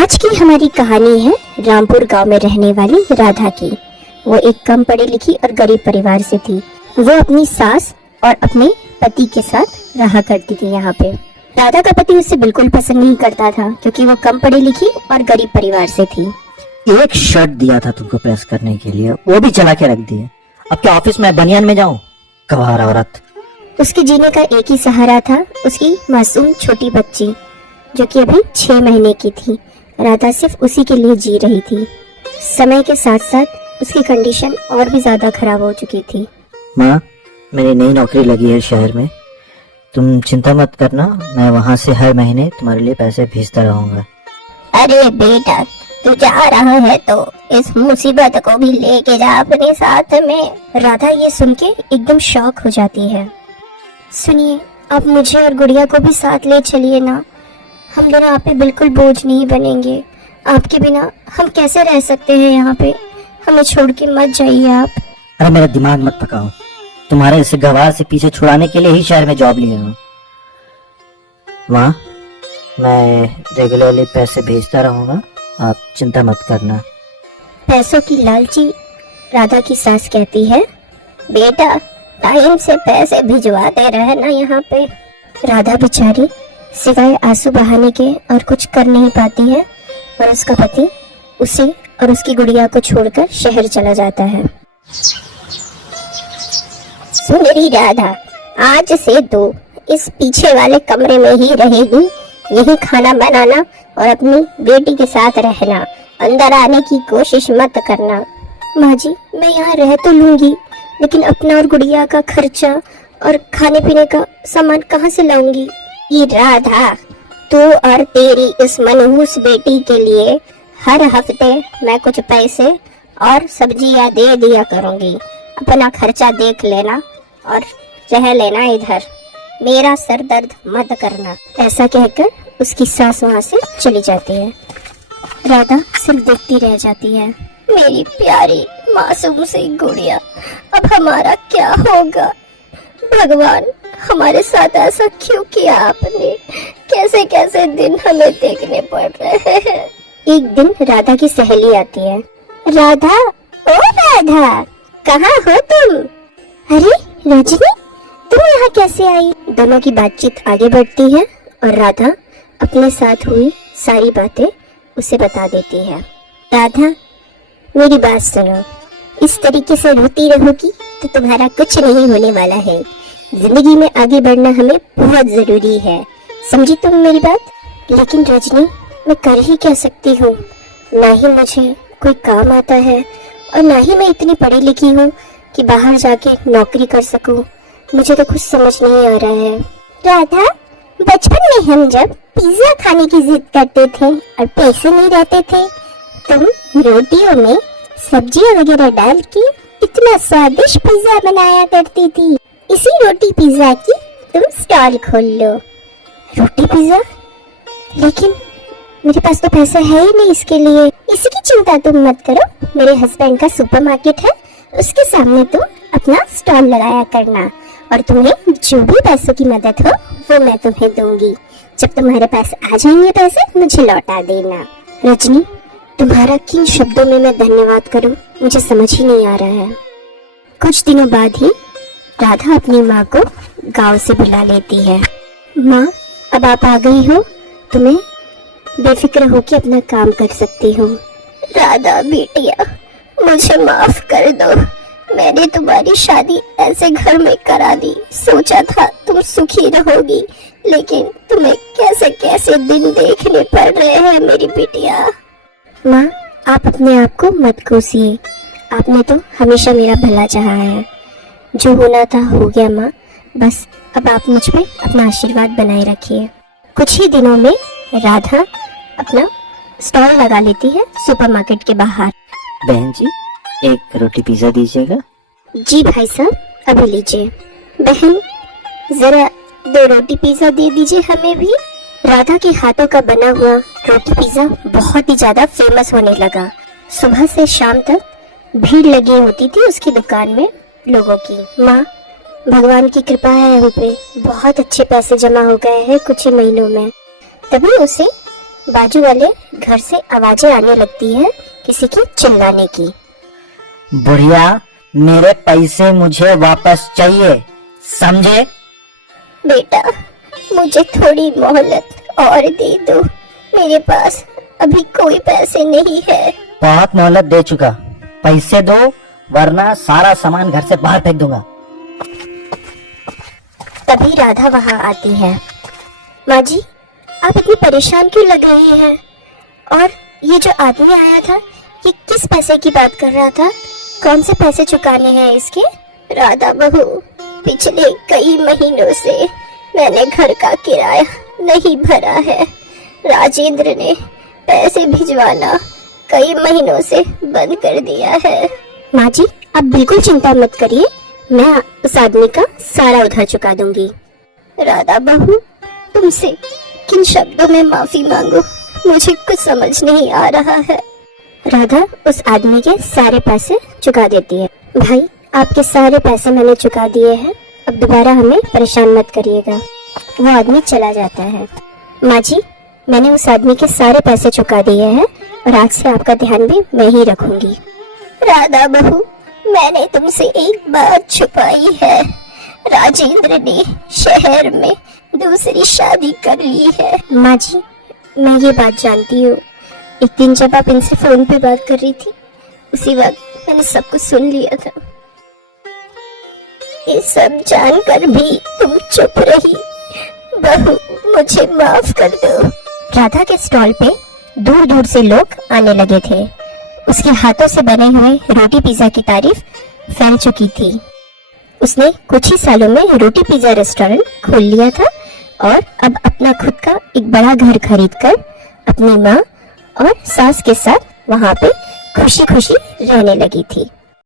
आज की हमारी कहानी है रामपुर गांव में रहने वाली राधा की। वो एक कम पढ़ी लिखी और गरीब परिवार से थी। वो अपनी सास और अपने पति के साथ रहा करती थी। यहाँ पे राधा का पति उससे बिल्कुल पसंद नहीं करता था क्योंकि वो कम पढ़ी लिखी और गरीब परिवार से थी। एक शर्ट दिया था तुमको प्रेस करने के लिए, वो भी चला के रख दिए। अब क्या ऑफिस में बनियान में जाऊं? गवार औरत। उसके जीने का एक ही सहारा था, उसकी मासूम छोटी बच्ची जो कि अभी 6 महीने की थी। राधा सिर्फ उसी के लिए जी रही थी। समय के साथ साथ उसकी कंडीशन और भी ज्यादा खराब हो चुकी थी। माँ, मेरी नई नौकरी लगी है शहर में, तुम चिंता मत करना, मैं वहाँ से हर महीने तुम्हारे लिए पैसे भेजता रहूंगा। अरे बेटा, तू जा रहा है तो इस मुसीबत को भी लेके जा अपने साथ में। राधा ये सुन के एकदम शॉक हो जाती है। सुनिए, आप मुझे और गुड़िया को भी साथ ले चलिए ना, हम दोनों आप पे बिल्कुल बोझ नहीं बनेंगे। आपके बिना हम कैसे रह सकते हैं यहाँ पे, हमें छोड़ के मत जाइए आप। अरे मेरा दिमाग मत पकाओ, तुम्हारे इस गवार से पीछे छुड़ाने के लिए ही शहर में जॉब लिया हूँ। माँ, मैं रेगुलरली पैसे भेजता रहूंगा, आप चिंता मत करना। पैसों की लालची राधा की सास कहती है, बेटा टाइम से पैसे भिजवाते रहना यहाँ पे। राधा बेचारी सिवाय आंसू बहाने के और कुछ कर नहीं पाती है और उसका पति उसे और उसकी गुड़िया को छोड़कर शहर चला जाता है। सुंदरी राधा, आज से तू इस पीछे वाले कमरे में ही रहेगी, यही खाना बनाना और अपनी बेटी के साथ रहना, अंदर आने की कोशिश मत करना। माँ जी, मैं यहाँ रह तो लूंगी, लेकिन अपना और गुड़िया का खर्चा और खाने पीने का सामान कहाँ से लाऊंगी? ये राधा, तू और तेरी इस मनहूस बेटी के लिए हर हफ्ते मैं कुछ पैसे और सब्जियां दे दिया करूंगी, अपना खर्चा देख लेना और रह लेना इधर, मेरा सर दर्द मत करना। ऐसा कहकर उसकी सास वहाँ से चली जाती है। राधा सिर्फ देखती रह जाती है। मेरी प्यारी मासूम सी गुड़िया, अब हमारा क्या होगा? भगवान, हमारे साथ ऐसा क्यों किया आपने? कैसे कैसे दिन हमें देखने पड़ रहे हैं। एक दिन राधा की सहेली आती है। राधा, ओ राधा, कहाँ हो तुम? अरे रजनी, तुम यहाँ कैसे आई? दोनों की बातचीत आगे बढ़ती है और राधा अपने साथ हुई सारी बातें उसे बता देती है। राधा, मेरी बात सुनो, इस तरीके से रोती रहोगी तो तुम्हारा कुछ नहीं होने वाला है। जिंदगी में आगे बढ़ना हमें बहुत जरूरी है, समझी तुम मेरी बात? लेकिन रजनी, मैं कर ही क्या सकती हूँ? ना ही मुझे कोई काम आता है और ना ही मैं इतनी पढ़ी लिखी हूँ कि बाहर जाके नौकरी कर सकूँ। मुझे तो कुछ समझ नहीं आ रहा है। राधा, बचपन में हम जब पिज्जा खाने की जिद करते थे और पैसे नहीं रहते थे, तुम रोटियों में सब्जियां वगैरह डाल के इतना स्वादिष्ट पिज्जा बनाया करती थी। इसी रोटी पिज्जा की तुम स्टॉल खोल लो। रोटी पिज्जा? लेकिन मेरे पास तो पैसा है ही नहीं इसके लिए। इसकी चिंता तुम मत करो, मेरे हस्बैंड का सुपरमार्केट है, उसके सामने तुम अपना स्टॉल लगाया करना और तुम्हें जो भी पैसों की मदद हो वो मैं तुम्हें दूंगी। जब तुम्हारे पास आ जाएंगे पैसे, मुझे लौटा देना। रजनी, तुम्हारा किन शब्दों में मैं धन्यवाद करूं, मुझे समझ ही नहीं आ रहा है। कुछ दिनों बाद ही राधा अपनी माँ को गांव से बुला लेती है। माँ, अब आप आ गई हो, तुम्हें बेफिक्र होकर अपना काम कर सकती हूँ। राधा बेटिया, मुझे माफ कर दो, मैंने तुम्हारी शादी ऐसे घर में करा दी। सोचा था तुम सुखी रहोगी, लेकिन तुम्हें कैसे कैसे दिन देखने पड़ रहे हैं मेरी बेटिया। माँ, आप अपने आप को मत कोसिए, आपने तो हमेशा मेरा भला चाहा है। जो होना था हो गया माँ, बस अब आप मुझ पे अपना आशीर्वाद बनाए रखिए। कुछ ही दिनों में राधा अपना स्टॉल लगा लेती है सुपरमार्केट के बाहर। बहन जी, एक रोटी पिज्जा दीजिएगा। जी भाई साहब, अभी लीजिए। बहन, जरा 2 रोटी पिज्जा दे दीजिए हमें भी। राधा के हाथों का बना हुआ रोटी पिज्जा बहुत ही ज्यादा फेमस होने लगा। सुबह से शाम तक भीड़ लगी होती थी उसकी दुकान में लोगों की। माँ, भगवान की कृपा है हम पे, बहुत अच्छे पैसे जमा हो गए हैं कुछ ही महीनों में। तभी उसे बाजू वाले घर से आवाजें आने लगती है किसी की चिल्लाने की। बुढ़िया, मेरे पैसे मुझे वापस चाहिए, समझे? बेटा, मुझे थोड़ी मोहलत और दे दो, मेरे पास अभी कोई पैसे नहीं है। बहुत मोहलत दे चुका, पैसे दो वरना सारा सामान घर से बाहर फेंक दूंगा। तभी राधा वहां आती है। माँ जी, आप इतनी परेशान क्यों लग रही हैं? और ये जो आदमी आया था, ये किस पैसे की बात कर रहा था? कौन से पैसे चुकाने हैं इसके? राधा बहू, पिछले कई महीनों से मैंने घर का किराया नहीं भरा है। राजेंद्र ने पैसे भिजवाना कई महीनों से बंद कर दिया है। माँ जी, आप बिल्कुल चिंता मत करिए, मैं उस आदमी का सारा उधार चुका दूंगी। राधा बहू, तुमसे किन शब्दों में माफी मांगू, मुझे कुछ समझ नहीं आ रहा है। राधा उस आदमी के सारे पैसे चुका देती है। भाई, आपके सारे पैसे मैंने चुका दिए हैं, अब दोबारा हमें परेशान मत करिएगा। वो आदमी चला जाता है। माँ जी, मैंने उस आदमी के सारे पैसे चुका दिए हैं और आज से आपका ध्यान भी मैं ही रखूंगी। राधा बहू, मैंने तुमसे एक बात छुपाई है। राजेंद्र ने शहर में दूसरी शादी कर ली है। माँ जी, मैं ये बात जानती हूँ। एक दिन जब आप इनसे फोन पे बात कर रही थी, उसी वक्त मैंने सब कुछ सुन लिया था। ये सब जानकर भी तुम चुप रही। बहू, मुझे माफ कर दो। राधा के स्टॉल पे दूर दूर से लोग आने लगे थे। उसके हाथों से बने हुए रोटी पिज्जा की तारीफ फैल चुकी थी। उसने कुछ ही सालों में रोटी पिज्जा रेस्टोरेंट खोल लिया था और अब अपना खुद का एक बड़ा घर खरीदकर अपनी माँ और सास के साथ वहां पे खुशी खुशी रहने लगी थी।